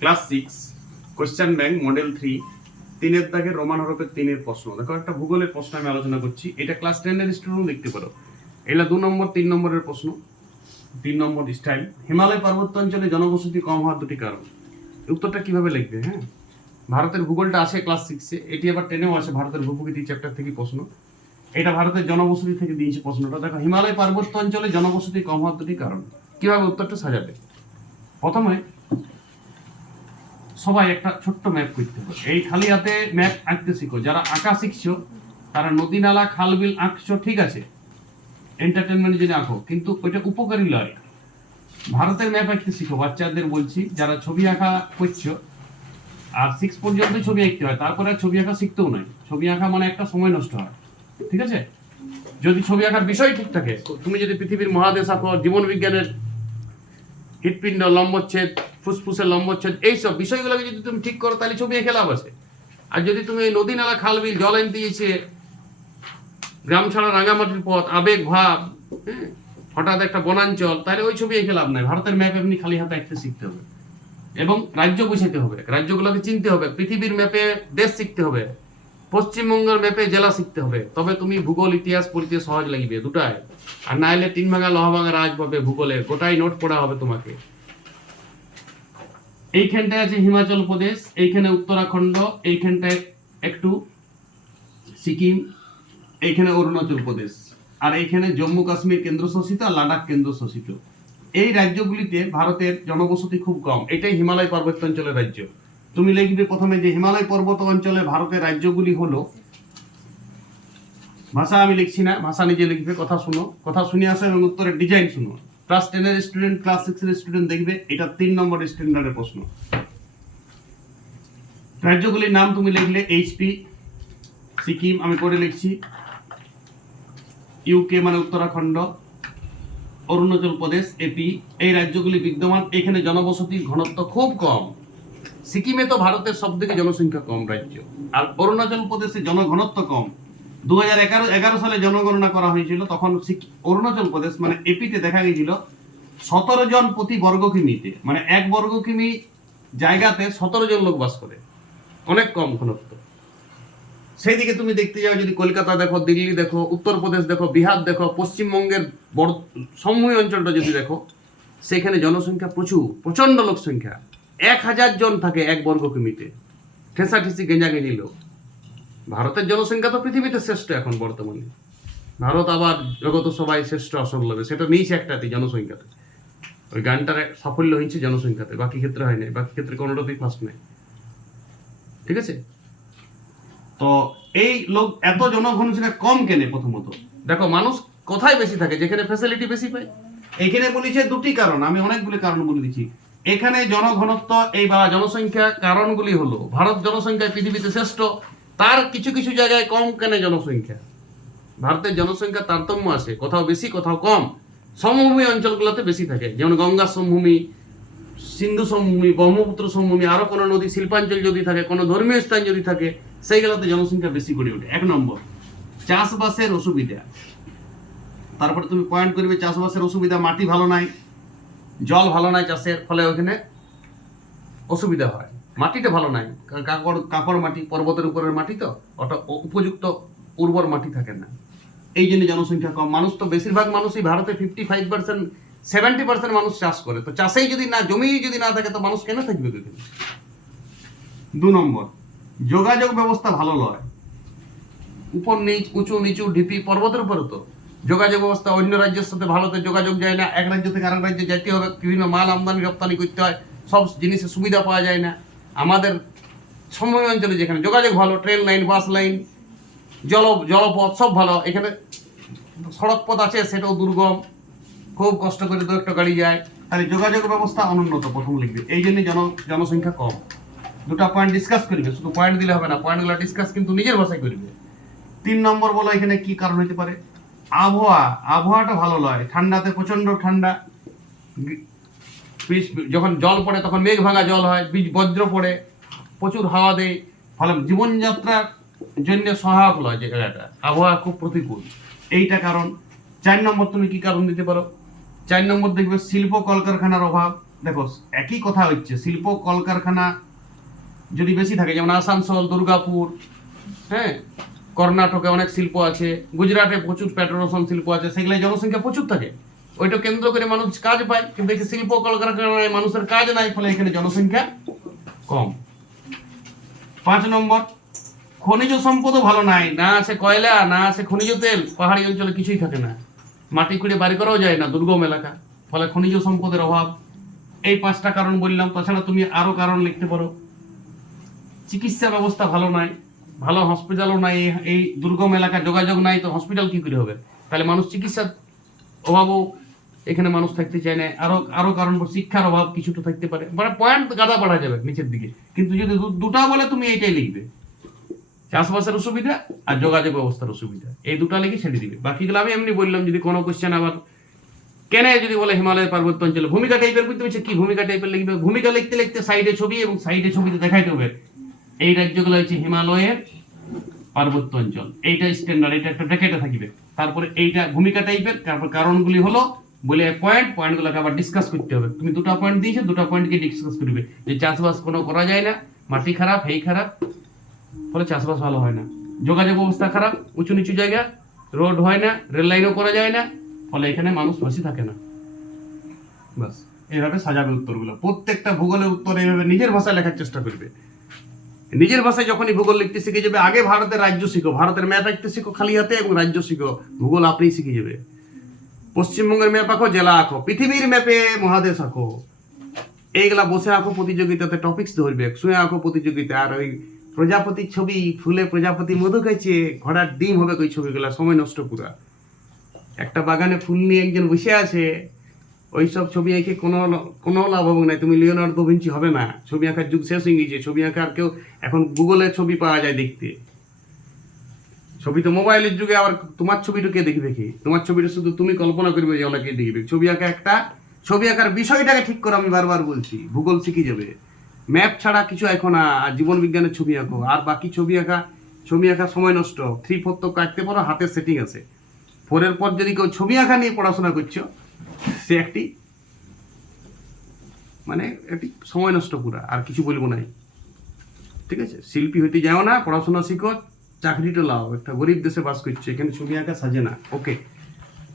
Class 6 question bank model 3 তিনের দাগের Roman হরফের 3-এর প্রশ্ন। দেখো একটা ভূগোলের প্রশ্ন আমি আলোচনা করছি, এটা ক্লাস 10-এর স্টুডেন্ট দেখতে পারো। এগুলা 2 নম্বর 3 নম্বরের প্রশ্ন। 3 নম্বর স্টাইল, হিমালয় পার্বত্য অঞ্চলে জনবসতি কম হওয়ার দুটি কারণ। উত্তরটা কিভাবে লিখবে? হ্যাঁ, ভারতের ভূগোলটা আছে ক্লাস 6-এ, এটি আবার 10-এও আছে, ভারতের ভূপ্রকৃতি চ্যাপ্টার থেকে প্রশ্ন। এটা ভারতের জনবসতি থেকে দিয়েছে প্রশ্নটা। দেখো হিমালয় পার্বত্য অঞ্চলে জনবসতি কম হওয়ার দুটি কারণ, কিভাবে উত্তরটা সাজাবে? প্রথমে সবাই একটা ছোট্ট ম্যাপ করতে হবে। এই খালি হাতে ম্যাপ আঁকতে শিখো। যারা আঁকা শিখছো তারা নদী নালা খাল বিল আঁকছো, ঠিক আছে, এন্টারটেনমেন্ট যদি আঁকো, কিন্তু ওইটা উপকারী নয়। ভারতের ম্যাপ আঁকতে শিখো। বাচ্চাদের বলছি, যারা ছবি আঁকা করছো, আর 6 পর্যন্ত ছবি আঁকতে হয়, তারপরে ছবি আঁকা শিখতেও নয়। ছবি আঁকা মানে একটা সময় নষ্ট হয়, ঠিক আছে? যদি ছবি আঁকার বিষয় ঠিক থাকে, তুমি যদি পৃথিবীর মহাদেশ আঁকো, জীবন বিজ্ঞানের হৃৎপিণ্ড, লম্বচ্ছেদ, ফুসফুসের লম্বচ্ছেদ, এইসব বিষয়গুলোকে যদি তুমি ঠিক করো, তাহলে ছবি এঁকে লাভ আছে। আর যদি তুমি এই নদী নালা খাল বিল, জল আনতে দিয়েছে, গ্রাম ছাড়া রাঙামাটির পথ, আবেগ ভাব, হঠাৎ একটা বনাঞ্চল, তাহলে ওই ছবি এঁকে লাভ নাই। ভারতের ম্যাপ এমনি খালি হাতে আঁকতে শিখতে হবে এবং রাজ্য বুঝাতে হবে, রাজ্যগুলোকে চিনতে হবে। পৃথিবীর ম্যাপে দেশ শিখতে হবে, পশ্চিমবঙ্গের ম্যাপে জেলা শিখতে হবে। তবে তুমি ভূগোল ইতিহাস পড়তে সহজ লাগবে দুটাই। আর না হলে 3 ভাঙা লহ ভাঙা রাজ পাবে ভূগোলের, গোটাই নোট পড়া হবে তোমাকে। এইখানটায় আছে হিমাচল প্রদেশ, এইখানে উত্তরাখণ্ড, এইখানটায় একটু সিকিম, এইখানে অরুণাচল প্রদেশ, আর এইখানে জম্মু কাশ্মীর কেন্দ্রশাসিত আর লাদাখ কেন্দ্রশাসিত। এই রাজ্যগুলিতে ভারতের জনবসতি খুব কম। এটাই হিমালয় পার্বত্য অঞ্চলের রাজ্য। তুমি লিখবে প্রথমে যে হিমালয় পর্বত অঞ্চলে ভারতের রাজ্যগুলি হলো, ভাষা আমি লিখছি না, ভাষা নিজে লিখবে। কথা শুনো, কথা শুনে আসো এবং উত্তরের ডিজাইন শুনো। ক্লাস 10-এর স্টুডেন্ট, ক্লাস 6-এর স্টুডেন্ট দেখবে, এটা 3 নম্বর স্ট্যান্ডার্ডের প্রশ্ন। রাজ্যগুলির নাম তুমি লিখলে, এইচপি সিকিম আমি করে লিখছি, ইউকে মানে উত্তরাখণ্ড, অরুণাচল প্রদেশ এপি, এই রাজ্যগুলি বিদ্যমান। এখানে জনবসতির ঘনত্ব খুব কম। সিকিমে তো ভারতের সব থেকে জনসংখ্যা কম রাজ্য, আর অরুণাচল প্রদেশে জনঘনত্ব কম। 2011 সালে জনগণনা করা হয়েছিল, তখন অরুণাচল প্রদেশ মানে এপিতে দেখা গিয়েছিল 17 জন প্রতি বর্গ কিমিতে, মানে 1 বর্গ কিমি জায়গাতে 17 জন লোক বাস করে, অনেক কম ঘনত্ব। সেই দিকে তুমি দেখতে যাও, যদি কলকাতা দেখো, দিল্লি দেখো, উত্তরপ্রদেশ দেখো, বিহার দেখো, পশ্চিমবঙ্গের বড় সমভূমি অঞ্চলটা যদি দেখো, সেখানে জনসংখ্যা প্রচুর, প্রচন্ড লোক সংখ্যা। 1000 জন থাকে 1 বর্গ কিমিতে, ঠেসাঠেসি গেঁজাগেঁজি লোক। ভারতের জনসংখ্যা তো পৃথিবীতে শ্রেষ্ঠ এখন বর্তমানে। ভারত আবার জগত সবাই শ্রেষ্ঠ আসন লবে, সেটা নিয়েছে একটাতে, জনসংখ্যাতে। ওই গানটার সাফল্য হয়েছে জনসংখ্যাতে, বাকি ক্ষেত্রে হয় নাই, বাকি ক্ষেত্রে কোনোটাতেই ফার্স্ট নেই, ঠিক আছে? তো এই লোক এত জনঘনসংখ্যা কম কেনে? প্রথমত দেখো, মানুষ কোথায় বেশি থাকে? যেখানে ফ্যাসিলিটি বেশি পায়। এখানে বলেছে দুটি কারণ, আমি অনেকগুলি কারণ বলে দিচ্ছি। এখানে জনঘনত্ব, এই বা জনসংখ্যা কারণগুলি হলো, ভারত জনসংখ্যায় পৃথিবীতে শ্রেষ্ঠ, তার কিছু কিছু জায়গায় কম কেনে জনসংখ্যা। ভারতের জনসংখ্যা তারতম্য আছে, কোথাও বেশি কোথাও কম। সমভূমি অঞ্চলগুলোতে বেশি থাকে, যেমন গঙ্গা সমভূমি, সিন্ধু সমভূমি, ব্রহ্মপুত্র সমভূমি, আরো কোনো নদী, শিল্পাঞ্চল যদি থাকে, কোনো ধর্মীয় স্থান যদি থাকে, সেইগুলোতে জনসংখ্যা বেশি গড়ে ওঠে। 1 নম্বর, চাষবাসের অসুবিধা। তারপরে তুমি পয়েন্ট করবে চাষবাসের অসুবিধা, মাটি ভালো নাই, জল ভালো নাই চাষের, ফলে ওখানে অসুবিধা হয়। মাটিটা ভালো নাই, কাকড় মাটি, পর্বতের উপরের মাটি, তো ওটা উপযুক্ত উর্বর মাটি থাকে না, এই জন্য জনসংখ্যা কম। মানুষ তো বেশিরভাগ মানুষই ভারতে 55%, 70% মানুষ চাষ করে। তো চাষেই যদি না, জমি যদি না থাকে, তো মানুষ কেন থাকবে এখানে? 2 নম্বর, যোগাযোগ ব্যবস্থা ভালো নয়। উপর নিচ, উঁচু নিচু, ঢিপি, পর্বতের উপরে তো যোগাযোগ ব্যবস্থা অন্য রাজ্যের সাথে ভারতে যোগাযোগ যায় না। এক রাজ্য থেকে আরেক রাজ্যে যেতে হবে, বিভিন্ন মাল আমদানি রপ্তানি করতে হয়, সব জিনিসের সুবিধা পাওয়া যায় না। আমাদের সমভূমি অঞ্চলে যেখানে যোগাযোগ ভালো, ট্রেন লাইন, বাস লাইন, জলপথ সব ভালো, এখানে সড়ক পথ আছে, সেটাও দুর্গম, খুব কষ্ট করে 2-1টা গাড়ি যায়। তাহলে যোগাযোগ ব্যবস্থা অনুন্নত, প্রথম লিখবে। এই জন্য জনসংখ্যা কম। 2টা পয়েন্ট ডিসকাস করবে, শুধু পয়েন্ট দিলে হবে না, পয়েন্টগুলো ডিসকাস কিন্তু নিজের ভাষায় করবে। 3 নম্বর বলো, এখানে কি কারণ হতে পারে? আবহাওয়াটা ভালো নয়। ঠান্ডাতে প্রচন্ড ঠান্ডা, যখন জল পড়ে তখন মেঘ ভাঙা জল হয়, বজ্র পড়ে, প্রচুর হাওয়া দেয়, ফলে জীবনযাত্রার জন্য সহায়ক নয় যে জায়গাটা, আবহাওয়া খুব প্রতিকূল, এইটা কারণ। 4 নম্বর তুমি কি কারণ দিতে পারো? 4 নম্বর দেখবে শিল্প কলকারখানার অভাব, দেখো একই কথা হচ্ছে, শিল্প কলকারখানা যদি বেশি থাকে, যেমন আসানসোল, দুর্গাপুর, হ্যাঁ, কর্ণাটকে অনেক শিল্প আছে, গুজরাটে প্রচুর পেট্রোরসন শিল্প আছে, সেগুলো জনসংখ্যা প্রচুর থাকে, ওইটা কেন্দ্র করে মানুষ কাজ পায়। কিন্তু এই শিল্প কলকারখানায় মানুষের কাজ নাই, ফলে এখানে জনসংখ্যা কম। 5 নম্বর, খনিজ সম্পদও ভালো নাই, না আছে কয়লা, না আছে খনিজ তেল, পাহাড়ি অঞ্চলে কিছুই থাকে না, মাটি খুঁড়ে বাড়ি করাও যায় না, দুর্গম এলাকা, ফলে খনিজ সম্পদের অভাব। এই 5টা কারণ বললাম। তাছাড়া তুমি আরো কারণ লিখতে পারো। চিকিৎসা ব্যবস্থা ভালো নাই, ভালো হসপিটালও নাই, এই দুর্গম এলাকা যোগাযোগ নাই, তো হসপিটাল কি করে হবে? তাহলে মানুষ চিকিৎসার অভাবও এখানে মানুষ থাকতে চায় না। আরো আরো কারণ, শিক্ষার অভাব কিছুটা থাকতে পারে, মানে পয়েন্ট গাদা বাড়া যাবে নিচের দিকে। কিন্তু যদি দুটা বলে তুমি এইটাই লিখবে, চাষবাসের অসুবিধা আর যোগাযোগ ব্যবস্থার অসুবিধা, এই দুটা লিখে ছেড়ে দিবে। বাকিগুলো আমি এমনি বললাম। যদি কোনো কোশ্চেন আবার কেন যদি বলে হিমালয়ের পার্বত্য অঞ্চলে ভূমিকা টাইপের বুঝতে পারছে, কি ভূমিকা টাইপের লিখবে? ভূমিকা লিখতে লিখতে সাইডে ছবি, এবং সাইডে ছবিতে দেখাইতে হবে এই রাজ্যগুলো হচ্ছে হিমালয়ের পার্বত্য অঞ্চল, এইটা স্ট্যান্ডার্ড, এটা একটা ব্র্যাকেটে থাকবে। তারপরে এইটা ভূমিকা টাইপের, তারপর কারণগুলি হলো বলে পয়েন্টগুলোকে আবার ডিসকাস করতে হবে। তুমি দুটা পয়েন্ট দিয়েছো, দুটা পয়েন্টকে ডিসকাস করবে যে চাষবাস কোনো করা যায় না, মাটি খারাপ, হেই খারাপ, ফলে চাষবাস ভালো হয় না, যোগাযোগ ব্যবস্থা খারাপ, উঁচু নিচু জায়গা, রোড হয় না, রেল লাইনও করা যায় না, ফলে এখানে মানুষ বেশি থাকে না। বাস এইভাবে সাজাবে উত্তরগুলো। প্রত্যেকটা ভূগোলের উত্তর এইভাবে নিজের ভাষায় লেখার চেষ্টা করবে। নিজের ভাষায় যখনই ভূগোল লিখতে শিখে যাবে, আগে ভারতের রাজ্য শিখো, ভারতের ম্যাপ আঁকতে শিখো খালি হাতে, এবং রাজ্য শিখো, ভূগোল আপনি শিখে যাবে। পশ্চিমবঙ্গের ম্যাপ আঁকো, জেলা আঁকো, পৃথিবীর ম্যাপে মহাদেশ আঁকো, এইগুলা বসে আঁকো প্রতিযোগিতাতে, টপিক্স ধরবে, শুয়ে আঁকো প্রতিযোগিতা। আর ওই প্রজাপতির ছবি, ফুলে প্রজাপতি মধু খাইছে, ঘোড়ার ডিম হবে ওই ছবিগুলা, সময় নষ্ট পুরা। একটা বাগানে ফুল নিয়ে একজন বসে আছে, ওইসব ছবি এঁকে কোনো লাভ হবে না। তুমি লিওনার্দো দা ভিঞ্চি হবে না, ছবি আঁকার যুগ শেষ হয়ে গেছে। ছবি আঁকার কেউ এখন গুগলে ছবি পাওয়া যায় দেখতে, ছবি তো মোবাইলের যুগে। আবার তোমার ছবিটা কে দেখবে? কি তোমার ছবিটা শুধু তুমি কল্পনা করবে যে অনেকে দেখবে। ছবি আঁকা একটা, ছবি আঁকার বিষয়টাকে ঠিক করে, আমি বারবার বলছি, ভূগোল শিখে যাবে। ম্যাপ ছাড়া কিছু এখন না, আর জীবন বিজ্ঞানের ছবি আঁকো। আর বাকি ছবি আঁকা সময় নষ্ট। 3-4 তো কাটতে পারো, হাতের সেটিং আছে। 4-এর পর যদি কেউ ছবি আঁকা নিয়ে পড়াশোনা করছো, সে একটি সময় নষ্ট পুরা, আর কিছু বলবো নাই। ঠিক আছে, শিল্পী হইতে যাও না, পড়াশোনা শিখো, চাকরিটা লাও। একটা গরিব দেশে বাস করছে, এখানে ছবি আঁকা সাজে না। ওকে।